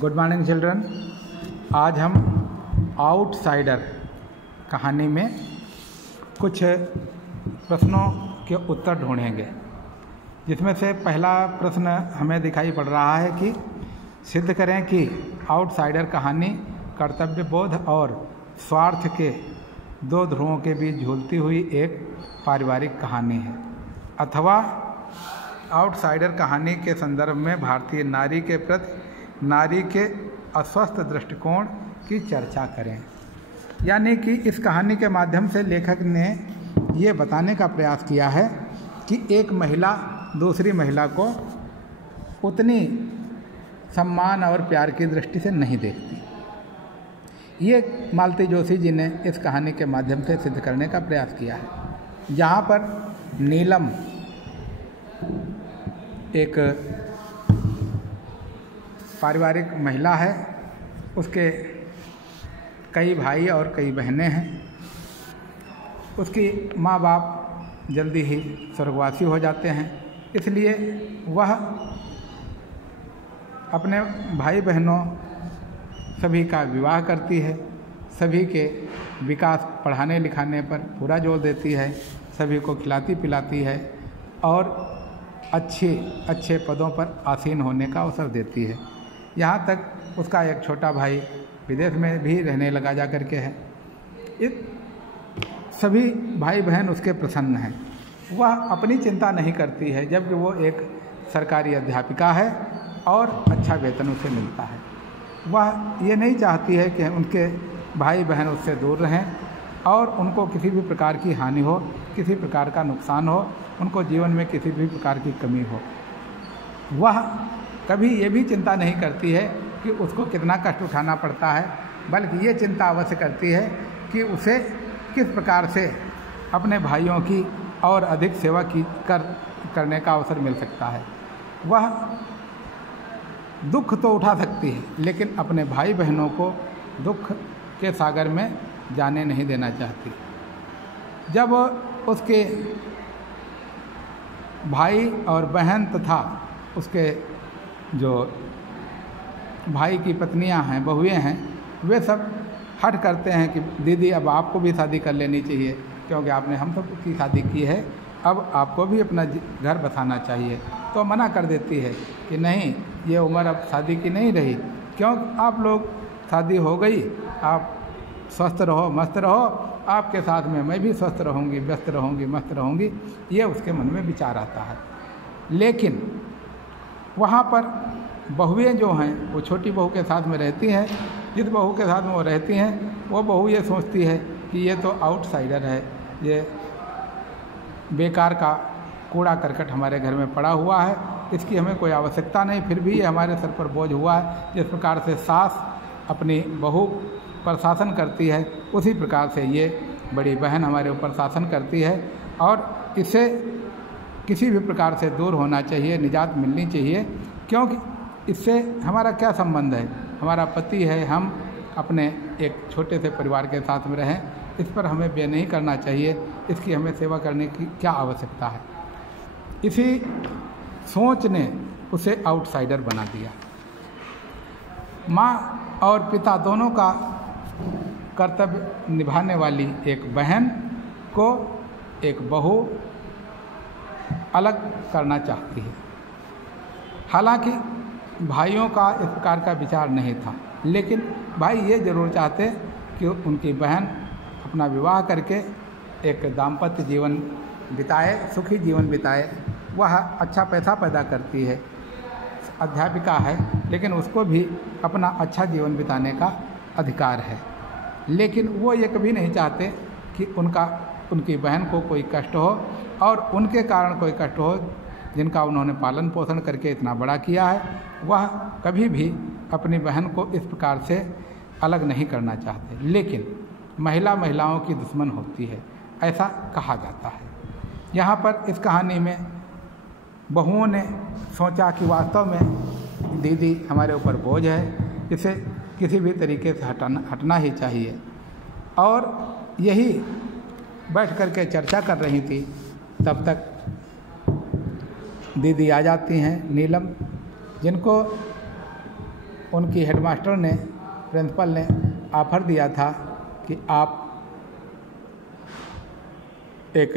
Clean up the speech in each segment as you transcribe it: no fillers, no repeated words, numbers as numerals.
Good morning children. आज हम outsider कहानी में कुछ प्रश्नों के उत्तर ढूंढेंगे, जिसमें से पहला प्रश्न हमें दिखाई पड़ रहा है कि सिद्ध करें कि आउटसाइडर कहानी कर्तव्य बोध और स्वार्थ के दो ध्रुवों के बीच झूलती हुई एक पारिवारिक कहानी है, अथवा आउटसाइडर कहानी के संदर्भ में भारतीय नारी के प्रति नारी के अस्वस्थ दृष्टिकोण की चर्चा करें। यानी कि इस कहानी के माध्यम से लेखक ने ये बताने का प्रयास किया है कि एक महिला दूसरी महिला को उतनी सम्मान और प्यार की दृष्टि से नहीं देखती। ये मालती जोशी जी ने इस कहानी के माध्यम से सिद्ध करने का प्रयास किया है, जहाँ पर नीलम एक पारिवारिक महिला है, उसके कई भाई और कई बहनें हैं। उसकी माँ बाप जल्दी ही स्वर्गवासी हो जाते हैं, इसलिए वह अपने भाई बहनों सभी का विवाह करती है, सभी के विकास पढ़ाने लिखाने पर पूरा जोर देती है, सभी को खिलाती पिलाती है और अच्छे पदों पर आसीन होने का अवसर देती है। यहाँ तक उसका एक छोटा भाई विदेश में भी रहने लगा जा करके है। इस सभी भाई बहन उसके प्रसन्न हैं। वह अपनी चिंता नहीं करती है, जबकि वो एक सरकारी अध्यापिका है और अच्छा वेतन उसे मिलता है। वह ये नहीं चाहती है कि उनके भाई बहन उससे दूर रहें और उनको किसी भी प्रकार की हानि हो, किसी प्रकार का नुकसान हो, उनको जीवन में किसी भी प्रकार की कमी हो। वह कभी ये भी चिंता नहीं करती है कि उसको कितना कष्ट उठाना पड़ता है, बल्कि ये चिंता अवश्य करती है कि उसे किस प्रकार से अपने भाइयों की और अधिक सेवा करने का अवसर मिल सकता है। वह दुख तो उठा सकती है, लेकिन अपने भाई बहनों को दुख के सागर में जाने नहीं देना चाहती। जब उसके भाई और बहन तथा उसके जो भाई की पत्नियां हैं, बहुएं हैं, वे सब हट करते हैं कि दीदी अब आपको भी शादी कर लेनी चाहिए, क्योंकि आपने हम सब की शादी की है, अब आपको भी अपना घर बसाना चाहिए। तो मना कर देती है कि नहीं, ये उम्र अब शादी की नहीं रही, क्यों आप लोग शादी हो गई, आप स्वस्थ रहो, मस्त रहो, आपके साथ में मैं भी स्वस्थ रहूँगी, व्यस्त रहूँगी, मस्त रहूँगी, ये उसके मन में विचार आता है। लेकिन वहाँ पर बहुएँ जो हैं वो छोटी बहू के साथ में रहती हैं। जिस बहू के साथ में वो रहती हैं, वो बहू ये सोचती है कि ये तो आउटसाइडर है, ये बेकार का कूड़ा करकट हमारे घर में पड़ा हुआ है, इसकी हमें कोई आवश्यकता नहीं, फिर भी ये हमारे सर पर बोझ हुआ है। जिस प्रकार से सास अपनी बहू पर शासन करती है, उसी प्रकार से ये बड़ी बहन हमारे ऊपर शासन करती है और इसे किसी भी प्रकार से दूर होना चाहिए, निजात मिलनी चाहिए, क्योंकि इससे हमारा क्या संबंध है। हमारा पति है, हम अपने एक छोटे से परिवार के साथ में रहें, इस पर हमें व्यय नहीं करना चाहिए, इसकी हमें सेवा करने की क्या आवश्यकता है। इसी सोच ने उसे आउटसाइडर बना दिया। माँ और पिता दोनों का कर्तव्य निभाने वाली एक बहन को एक बहू अलग करना चाहती है। हालांकि भाइयों का इस प्रकार का विचार नहीं था, लेकिन भाई ये जरूर चाहते कि उनकी बहन अपना विवाह करके एक दाम्पत्य जीवन बिताए, सुखी जीवन बिताए। वह अच्छा पैसा पैदा करती है, अध्यापिका है, लेकिन उसको भी अपना अच्छा जीवन बिताने का अधिकार है। लेकिन वो ये कभी नहीं चाहते कि उनकी बहन को कोई कष्ट हो और उनके कारण कोई कष्ट हो, जिनका उन्होंने पालन पोषण करके इतना बड़ा किया है। वह कभी भी अपनी बहन को इस प्रकार से अलग नहीं करना चाहते। लेकिन महिला महिलाओं की दुश्मन होती है, ऐसा कहा जाता है। यहाँ पर इस कहानी में बहुओं ने सोचा कि वास्तव में दीदी हमारे ऊपर बोझ है, इसे किसी भी तरीके से हटना ही चाहिए। और यही बैठ कर के चर्चा कर रही थी, तब तक दीदी आ जाती हैं नीलम, जिनको उनकी हेडमास्टर ने, प्रिंसिपल ने ऑफ़र दिया था कि आप एक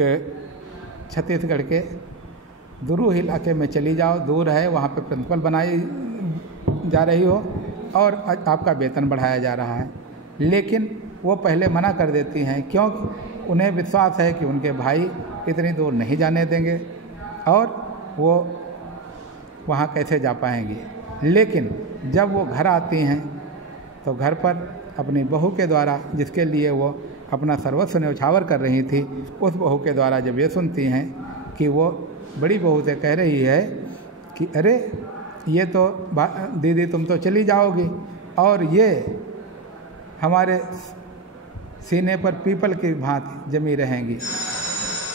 छत्तीसगढ़ के दुरू इलाके में चली जाओ, दूर है, वहाँ पे प्रिंसिपल बनाई जा रही हो और आपका वेतन बढ़ाया जा रहा है। लेकिन वो पहले मना कर देती हैं, क्योंकि उन्हें विश्वास है कि उनके भाई इतनी दूर नहीं जाने देंगे और वो वहाँ कैसे जा पाएंगी। लेकिन जब वो घर आती हैं तो घर पर अपनी बहू के द्वारा, जिसके लिए वो अपना सर्वस्व न्यौछावर कर रही थी, उस बहू के द्वारा जब ये सुनती हैं कि वो बड़ी बहू से कह रही है कि अरे ये तो दीदी तुम तो चली जाओगी और ये हमारे सीने पर पीपल की भांति जमी रहेंगी,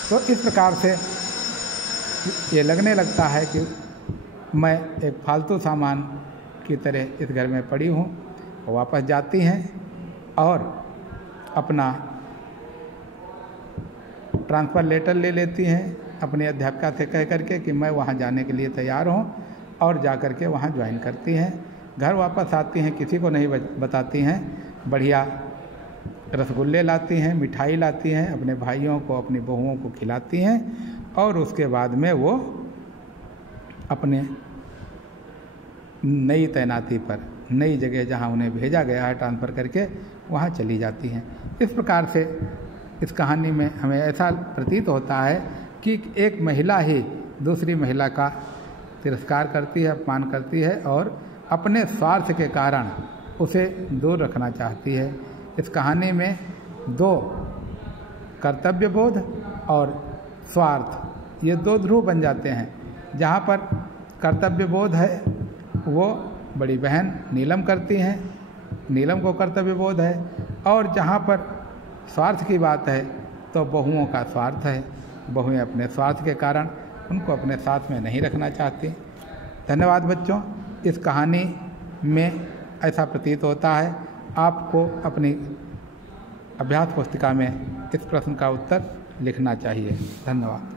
तो इस प्रकार से ये लगने लगता है कि मैं एक फालतू सामान की तरह इस घर में पड़ी हूँ। वापस जाती हैं और अपना ट्रांसफ़र लेटर ले लेती हैं अपनी अध्यापिका से कह करके कि मैं वहाँ जाने के लिए तैयार हूँ, और जा कर के वहाँ ज्वाइन करती हैं। घर वापस आती हैं, किसी को नहीं बताती हैं, बढ़िया रसगुल्ले लाती हैं, मिठाई लाती हैं, अपने भाइयों को, अपनी बहुओं को खिलाती हैं और उसके बाद में वो अपने नई तैनाती पर, नई जगह जहाँ उन्हें भेजा गया है ट्रांसफ़र करके, वहाँ चली जाती हैं। इस प्रकार से इस कहानी में हमें ऐसा प्रतीत होता है कि एक महिला ही दूसरी महिला का तिरस्कार करती है, अपमान करती है और अपने स्वार्थ के कारण उसे दूर रखना चाहती है। इस कहानी में दो कर्तव्य बोध और स्वार्थ, ये दो ध्रुव बन जाते हैं। जहाँ पर कर्तव्य बोध है वो बड़ी बहन नीलम करती हैं, नीलम को कर्तव्य बोध है, और जहाँ पर स्वार्थ की बात है तो बहुओं का स्वार्थ है। बहुएं अपने स्वार्थ के कारण उनको अपने साथ में नहीं रखना चाहती। धन्यवाद बच्चों। इस कहानी में ऐसा प्रतीत होता है, आपको अपनी अभ्यास पुस्तिका में इस प्रश्न का उत्तर लिखना चाहिए। धन्यवाद।